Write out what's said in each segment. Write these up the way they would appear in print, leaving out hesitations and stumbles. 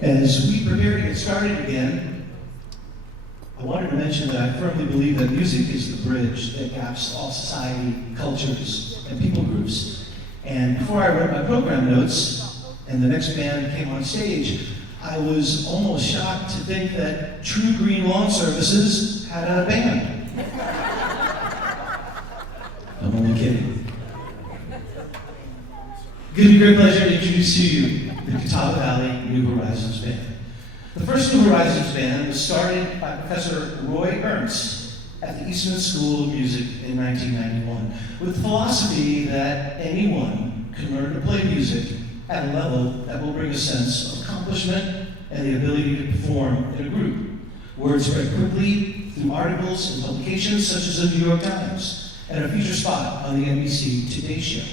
As we prepare to get started again, I wanted to mention that I firmly believe that music is the bridge that gaps all society, cultures, and people groups. And before I read my program notes and the next band came on stage, I was almost shocked to think that True Green Lawn Services had a band. I'm only kidding. It gives me great pleasure to introduce to you the Catawba Valley New Horizons Band. The first New Horizons Band was started by Professor Roy Ernst at the Eastman School of Music in 1991 with the philosophy that anyone can learn to play music at a level that will bring a sense of accomplishment and the ability to perform in a group. Word spread quickly through articles and publications such as the New York Times and a feature spot on the NBC Today Show.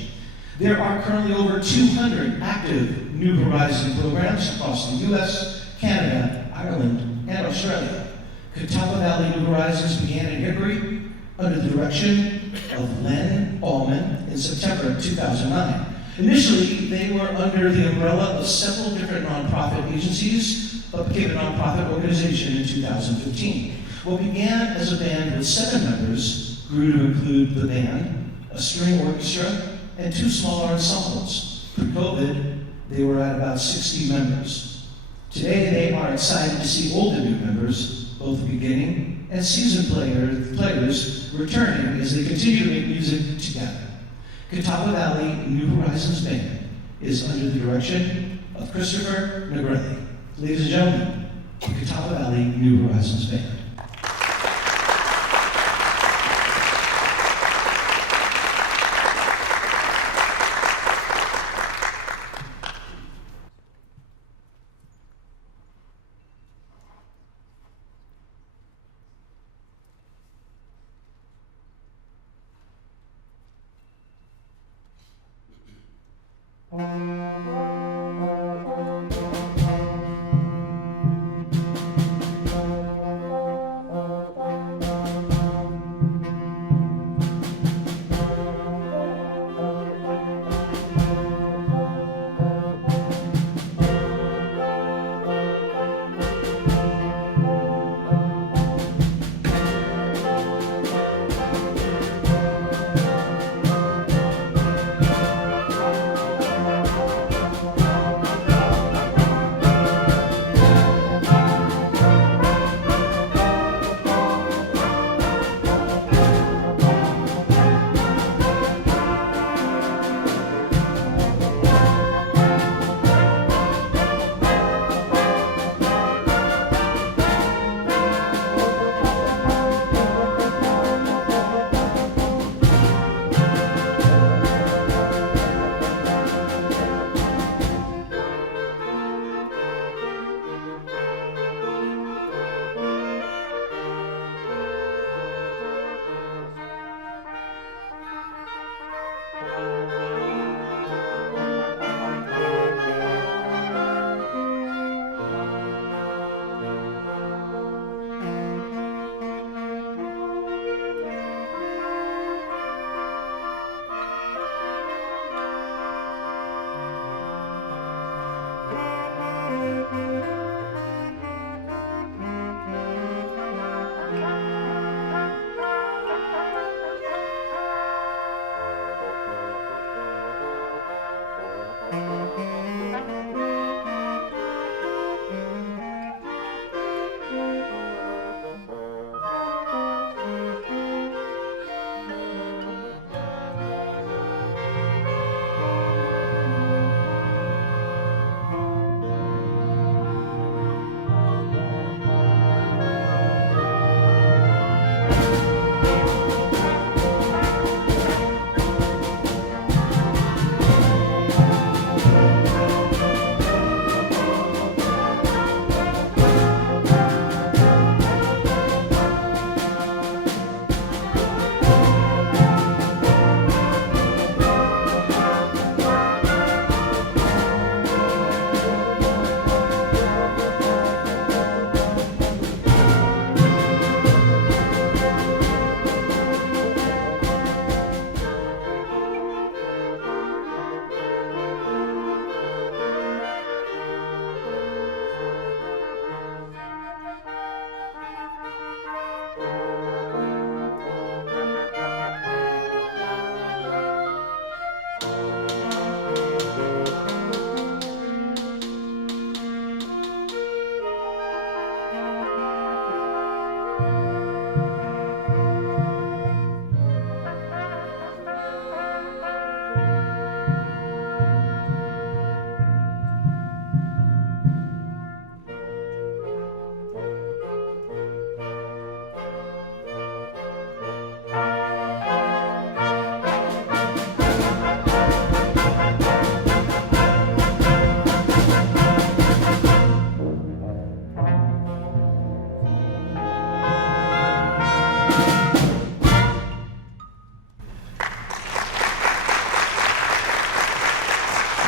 There are currently over 200 active New Horizons programs across the US, Canada, Ireland, and Australia. Catawba Valley New Horizons began in Hickory under the direction of Len Allman in September 2009. Initially, they were under the umbrella of several different nonprofit agencies, but became a nonprofit organization in 2015. What began as a band with 7 members grew to include the band, a string orchestra, and 2 smaller ensembles. Pre-COVID, they were at about 60 members. Today, they are excited to see older new members, both beginning and seasoned players, returning as they continue to make music together. Catawba Valley New Horizons Band is under the direction of Christopher Negrelli. Ladies and gentlemen, the Catawba Valley New Horizons Band.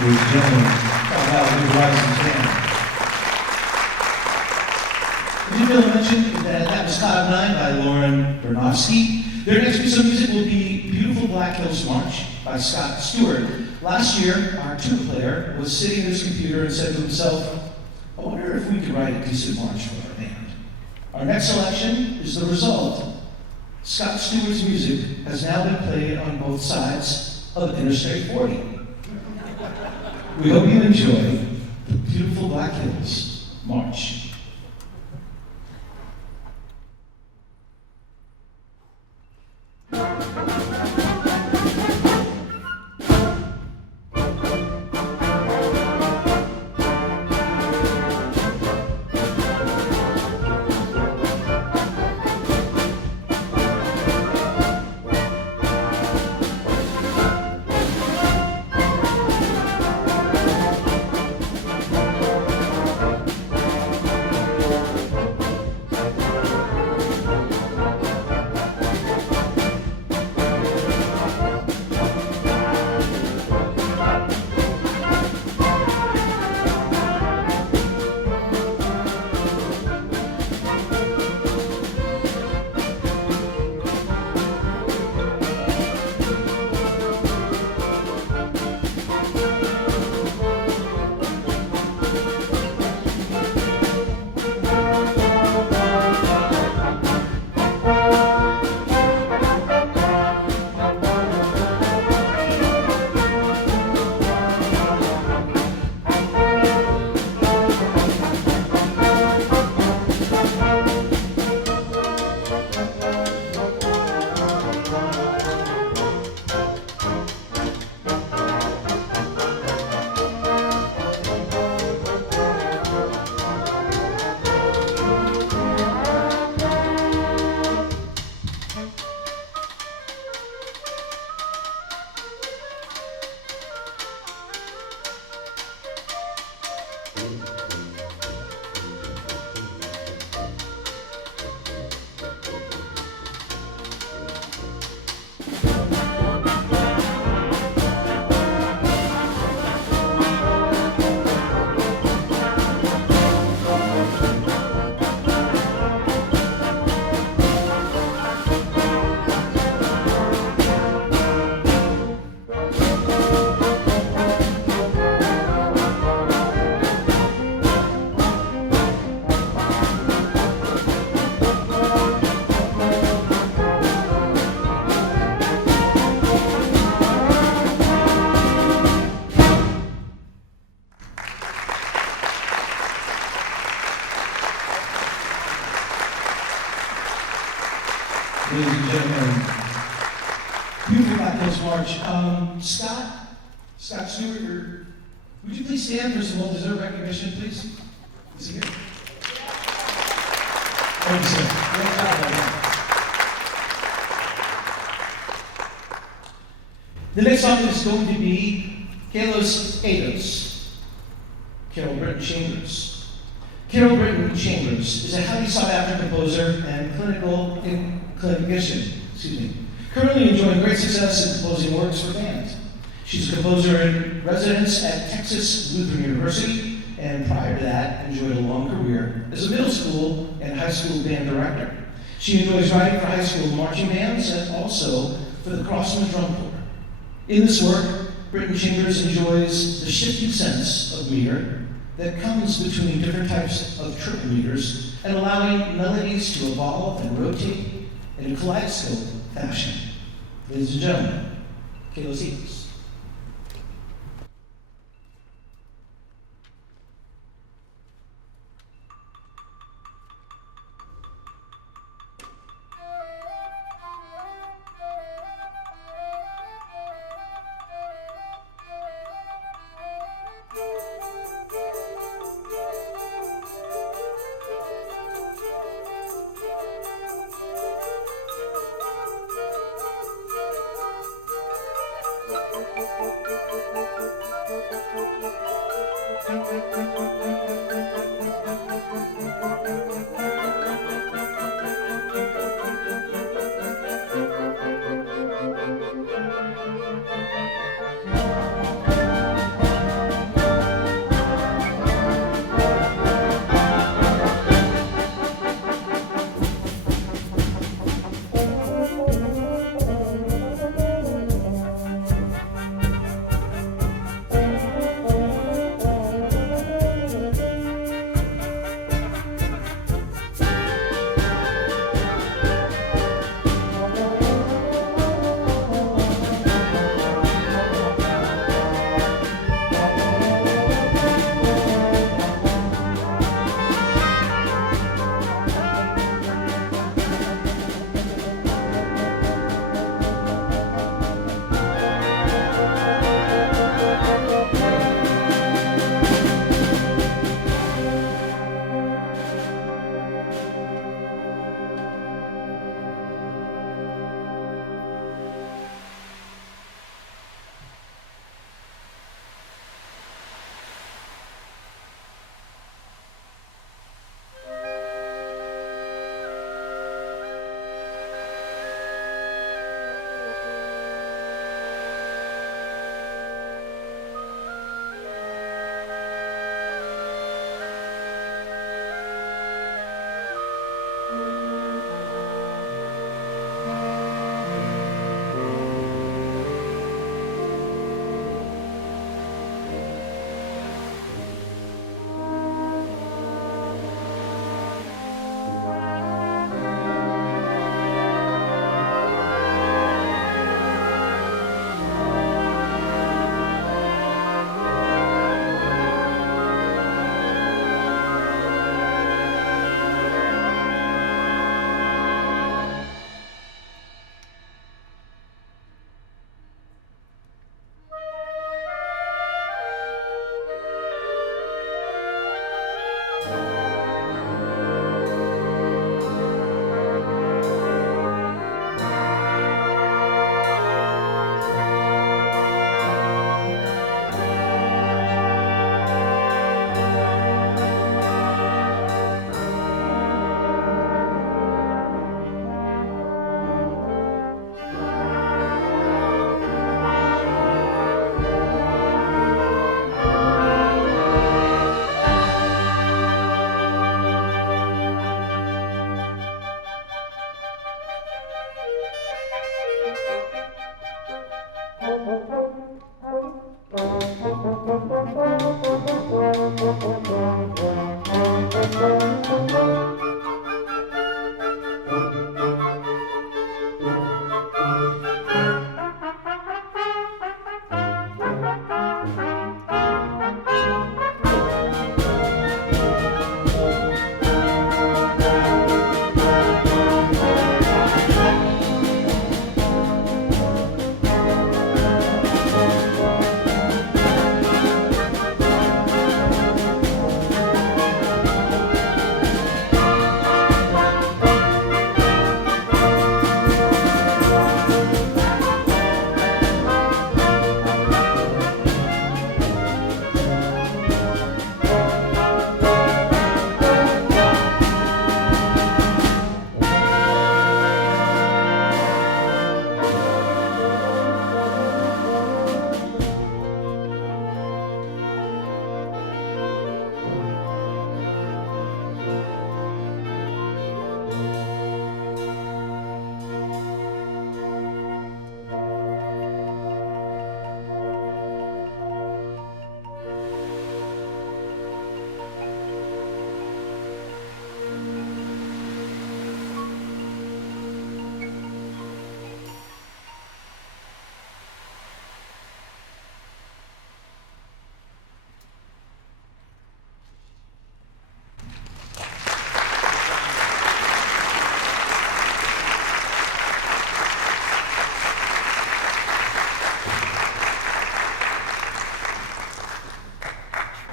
Ladies and gentlemen, talk about New Horizons Band. I did want to mention that was Cloud 9 by Lauren Bernofsky. Their next piece of music will be Beautiful Black Hills March by Scott Stewart. Last year, our tuba player was sitting at his computer and said to himself, I wonder if we could write a decent march for our band. Our next selection is the result. Scott Stewart's music has now been played on both sides of Interstate 40. We hope you enjoy the Beautiful Black Hills March. Ladies and gentlemen, Beautiful Black Hills March. Scott Stewart, would you please stand for some well-deserved recognition, please? Is he here? Thank you, sir. Great job, buddy. The next song is going to be Kalos Eidos, Carol Britton Chambers. Carol Britton Chambers is a highly sought-after composer and clinician, currently enjoying great success in composing works for bands. She's a composer in residence at Texas Lutheran University, and prior to that, enjoyed a long career as a middle school and high school band director. She enjoys writing for high school marching bands and also for the Crossman Drum Corps. In this work, Britton Chambers enjoys the shifting sense of meter that comes between different types of triple meters and allowing melodies to evolve and rotate in a kaleidoscope fashion. Ladies and gentlemen, Kalos Eidos.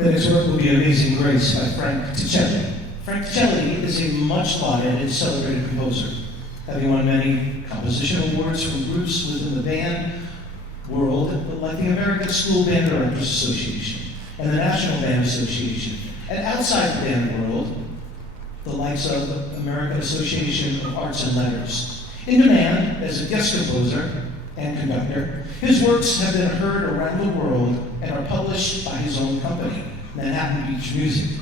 The next work will be Amazing Grace by Frank Ticelli. Frank Ticelli is a much lauded and celebrated composer, having won many composition awards from groups within the band world, like the American School Band Directors Association and the National Band Association, and outside the band world, the likes of the American Association of Arts and Letters. In demand as a guest composer and conductor, his works have been heard around the world and are published by his own company, Manhattan Beach Music.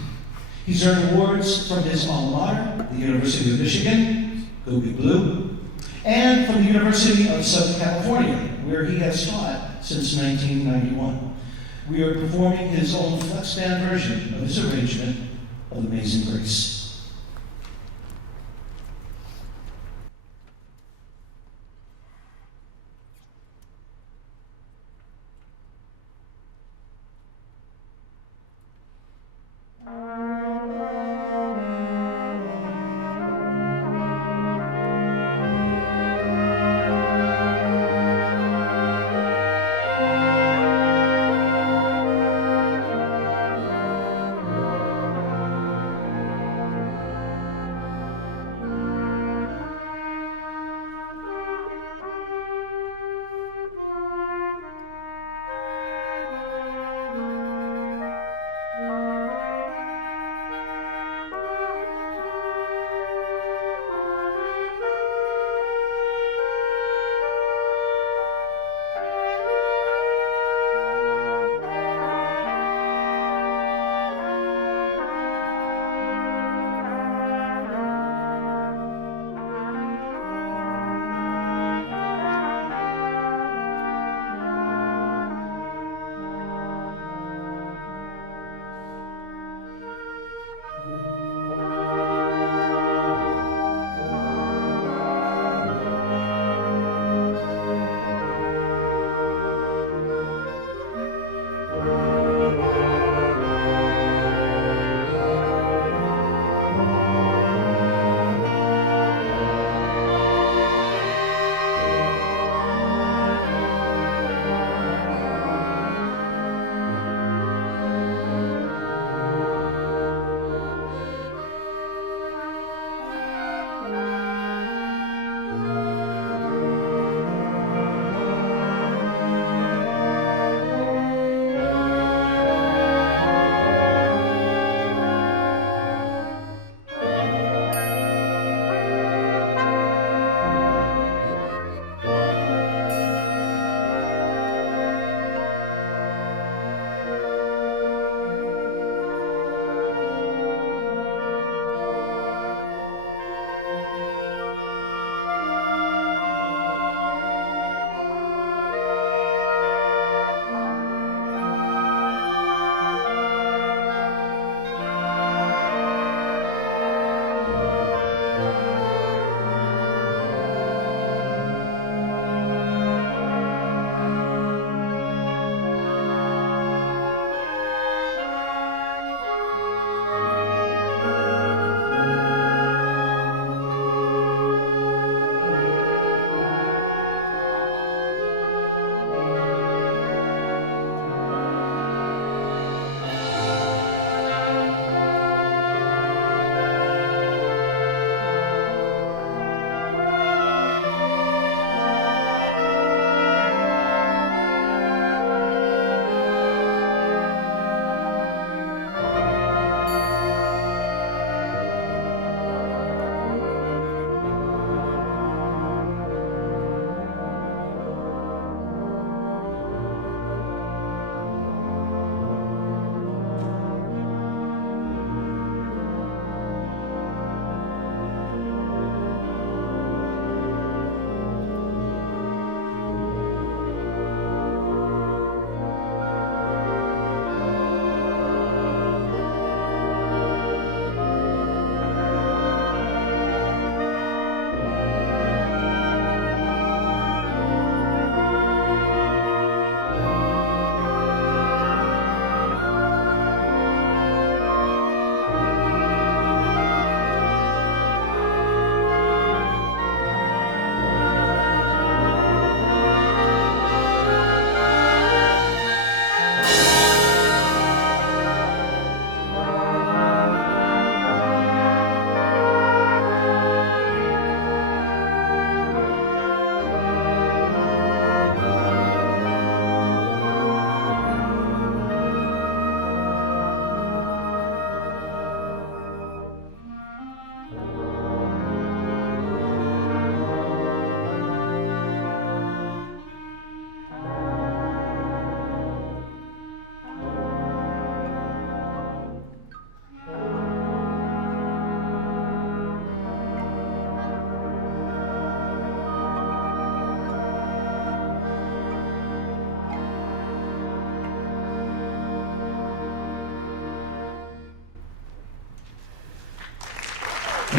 He's earned awards from his alma mater, the University of Michigan, Go Big Blue, and from the University of Southern California, where he has taught since 1991. We are performing his own flex band version of his arrangement of Amazing Grace.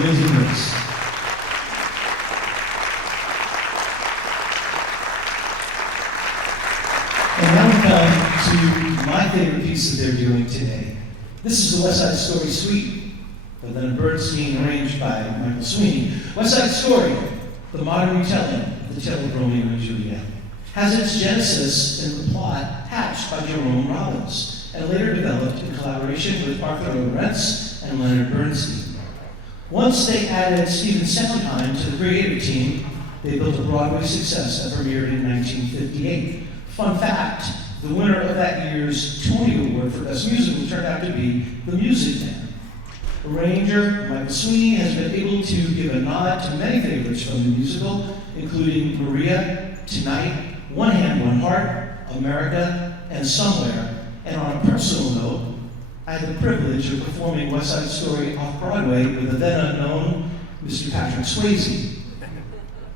Amazing Grace. And now we come to my favorite piece that they're doing today. This is the West Side Story Suite, but then a Bernstein arranged by Michael Sweeney. West Side Story, the modern retelling of the tale of Romeo and Juliet, has its genesis in the plot hatched by Jerome Robbins and later developed in collaboration with Arthur Lorenz and Leonard Bernstein. Once they added Stephen Sondheim to the creative team, they built a Broadway success that premiered in 1958. Fun fact, the winner of that year's Tony Award for Best Musical turned out to be The Music Man. Arranger Michael Sweeney has been able to give a nod to many favorites from the musical, including Maria, Tonight, One Hand, One Heart, America, and Somewhere. And on a personal note, I had the privilege of performing West Side Story off-Broadway with the then unknown Mr. Patrick Swayze.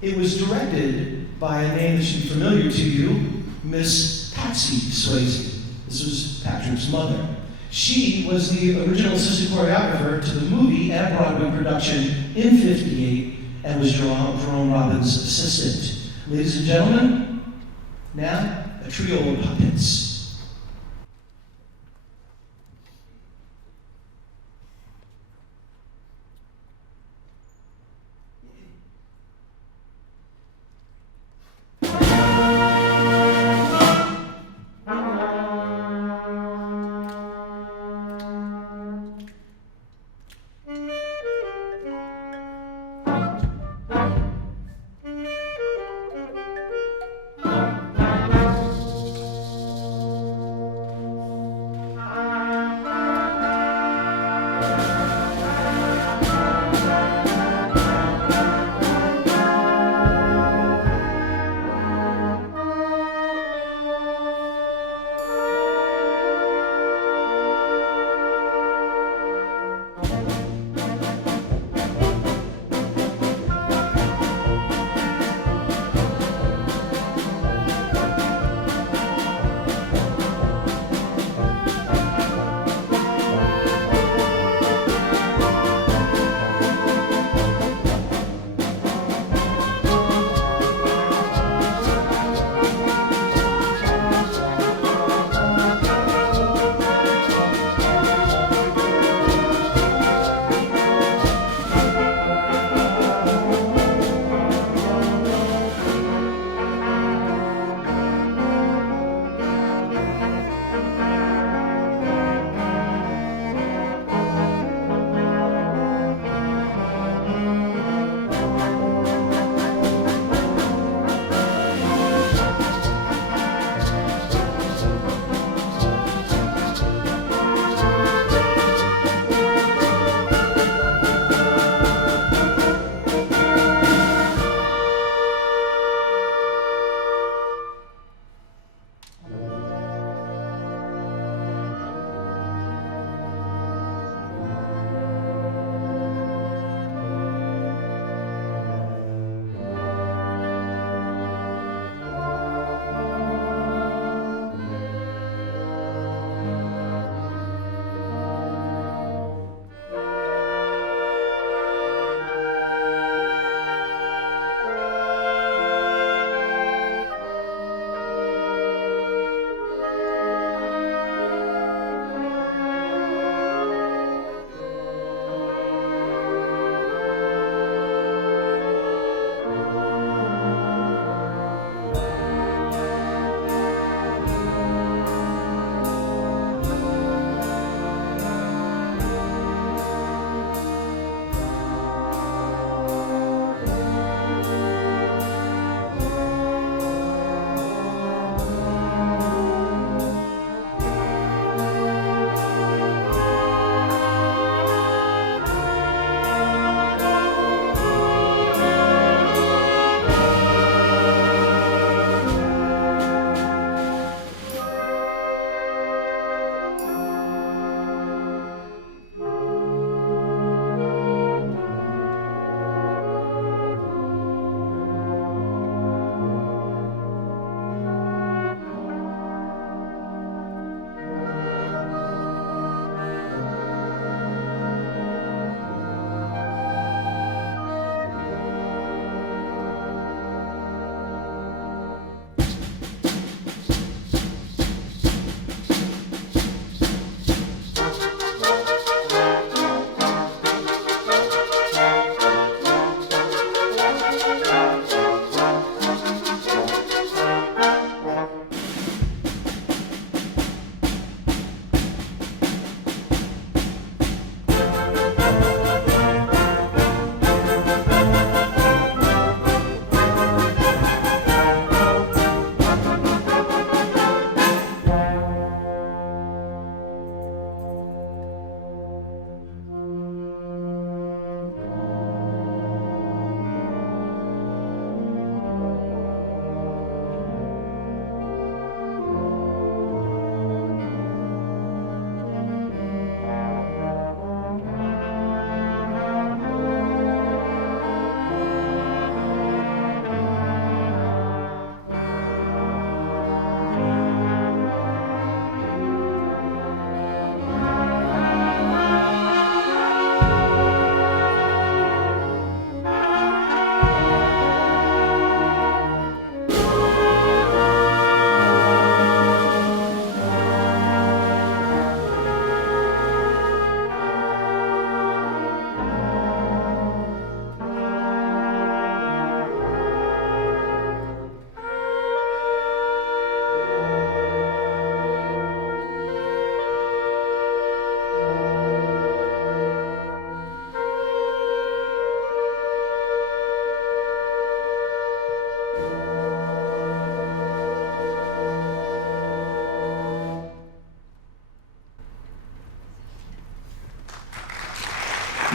It was directed by a name that should be familiar to you, Miss Patsy Swayze. This was Patrick's mother. She was the original assistant choreographer to the movie and Broadway production in '58 and was Jerome Robbins' assistant. Ladies and gentlemen, now a trio of puppets.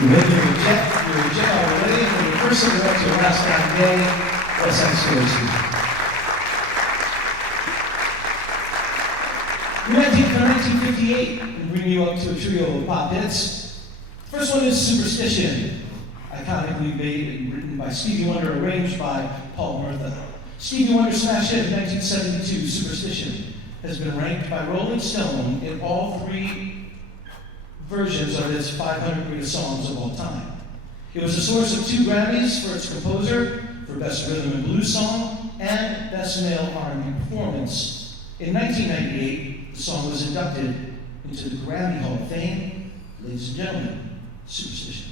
You're making your jet already, and your first cigarette to your last time day. What's that story, From 1958, we bring you up to a trio of pop hits. First one is Superstition, iconically made and written by Stevie Wonder, arranged by Paul Murtha. Stevie Wonder's smash hit in 1972, Superstition, has been ranked by Rolling Stone in all three versions of its 500 greatest songs of all time. It was a source of 2 Grammys for its composer, for Best Rhythm and Blues Song, and Best Male R&B Performance. In 1998, the song was inducted into the Grammy Hall of Fame. Ladies and gentlemen, Superstition.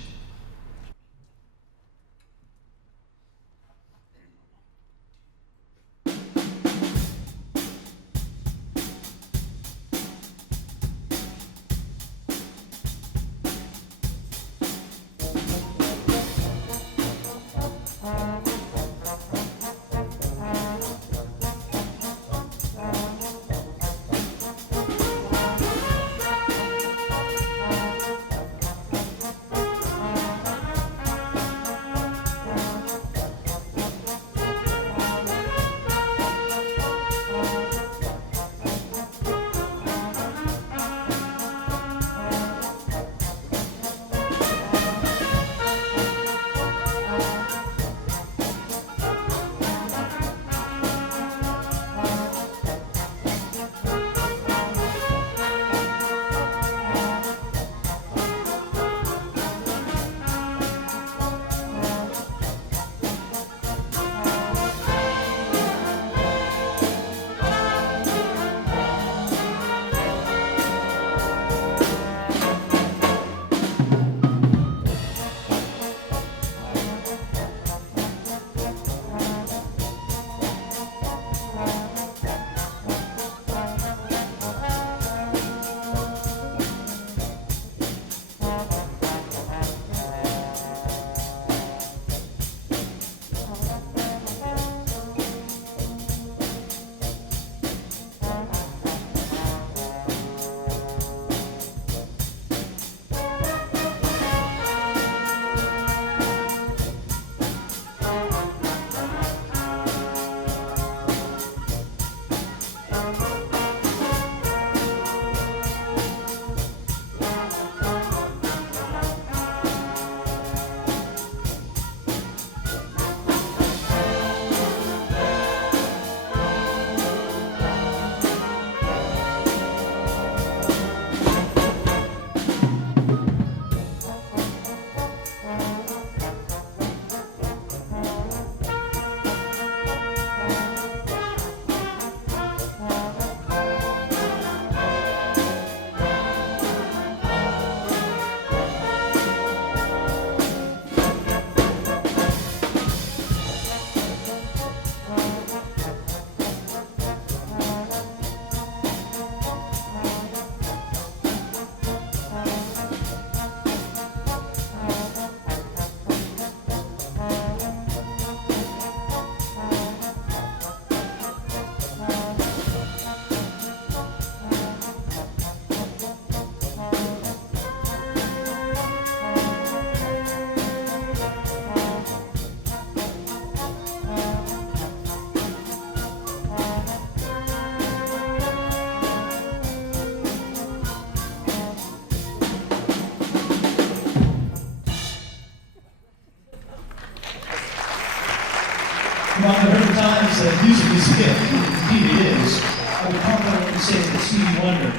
Well, I've heard times that music is a gift. Indeed it is. I would confidently say that Stevie Wonder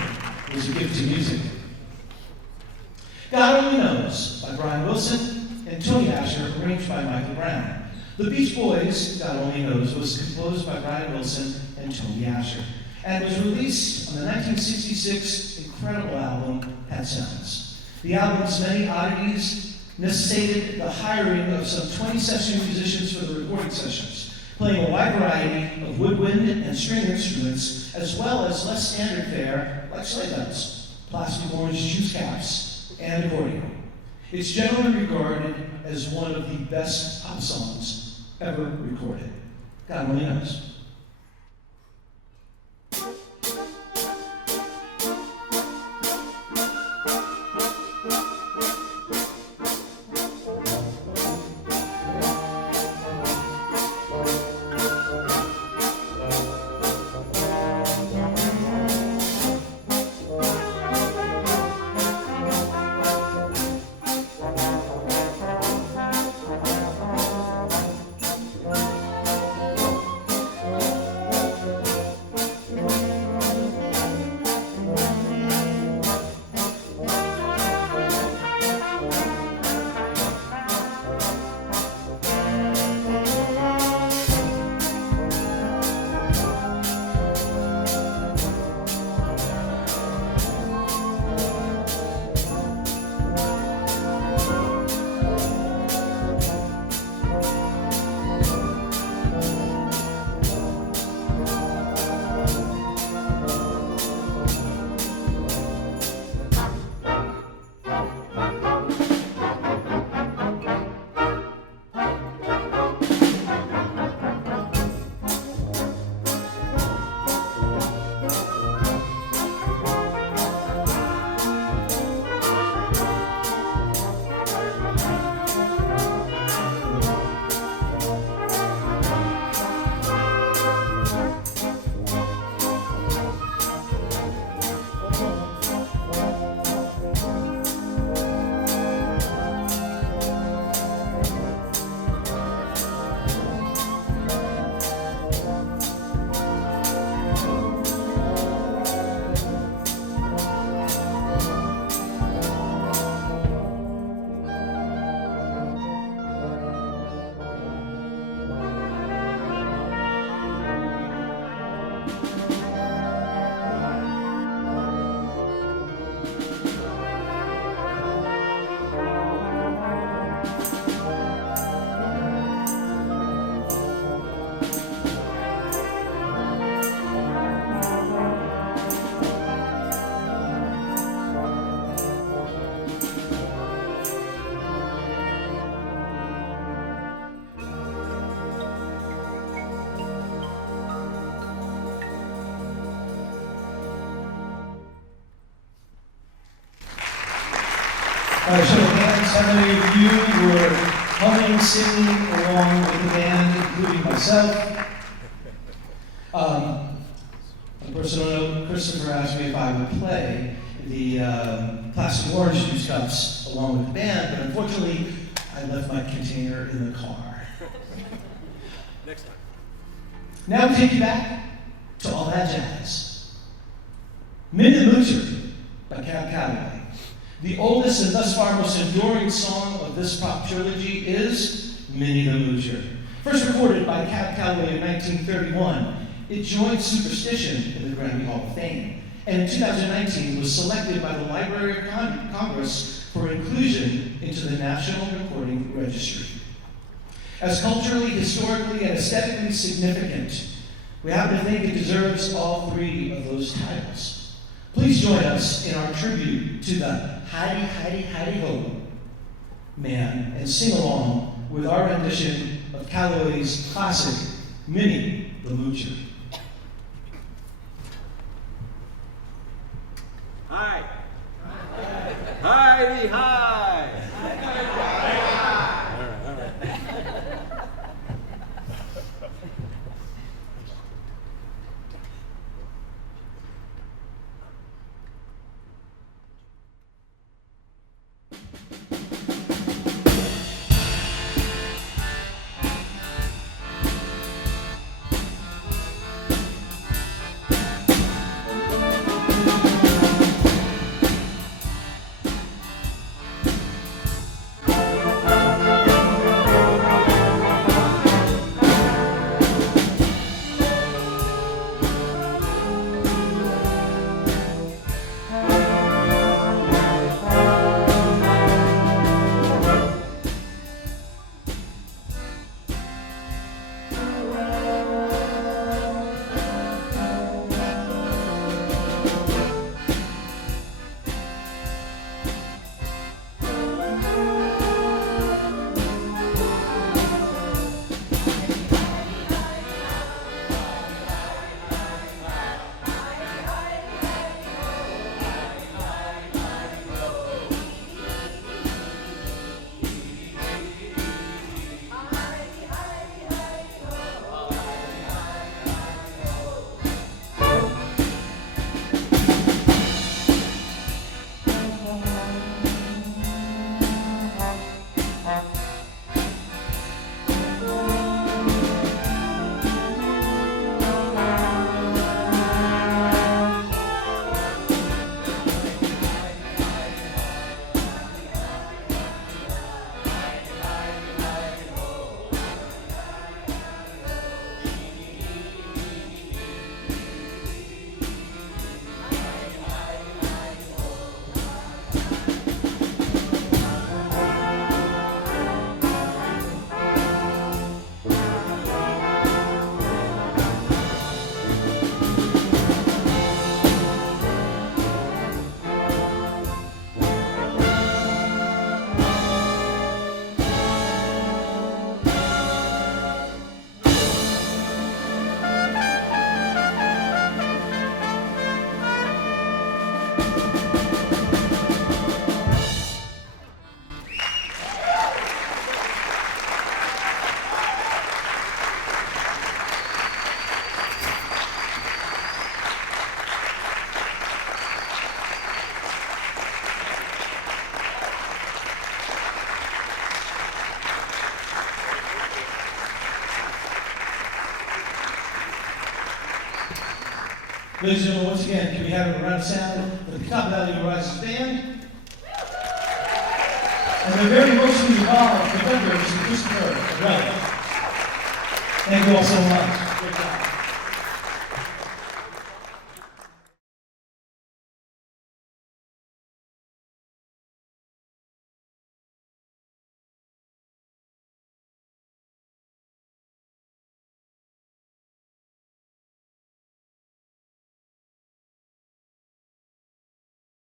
was a gift to music. God Only Knows by Brian Wilson and Tony Asher, arranged by Michael Brown. The Beach Boys' God Only Knows was composed by Brian Wilson and Tony Asher, and was released on the 1966 incredible album, Pet Sounds. The album's many oddities necessitated the hiring of some 20 session musicians for the recording sessions, playing a wide variety of woodwind and string instruments, as well as less standard fare like sleigh bells, plastic orange juice caps, and accordion. It's generally regarded as one of the best pop songs ever recorded. God Only Knows. Show of hands, how many of you were humming, singing along with the band, including myself? On a personal note, Christopher asked me if I would play the plastic orange juice cups along with the band, but unfortunately, I left my container in the car. Next time. Now we take you back to all that jazz. Minnie the Moocher by Catawba. The oldest and thus far most enduring song of this pop trilogy is Minnie the Moocher. First recorded by Catawba in 1931, it joined Superstition in the Grammy Hall of Fame, and in 2019 was selected by the Library of Congress for inclusion into the National Recording Registry. As culturally, historically, and aesthetically significant, we happen to think it deserves all three of those titles. Please join us in our tribute to the Heidi, Heidi, Heidi Ho man and sing along with our rendition of Calloway's classic, Minnie the Moocher. Hi. Heidi, hi. All right. Ladies and gentlemen, once again, can we have a round of sound for the Catawba Horizons Band? And the very emotionally involved conductor, Mr. Christopher. Right. Thank you all so much. Great job.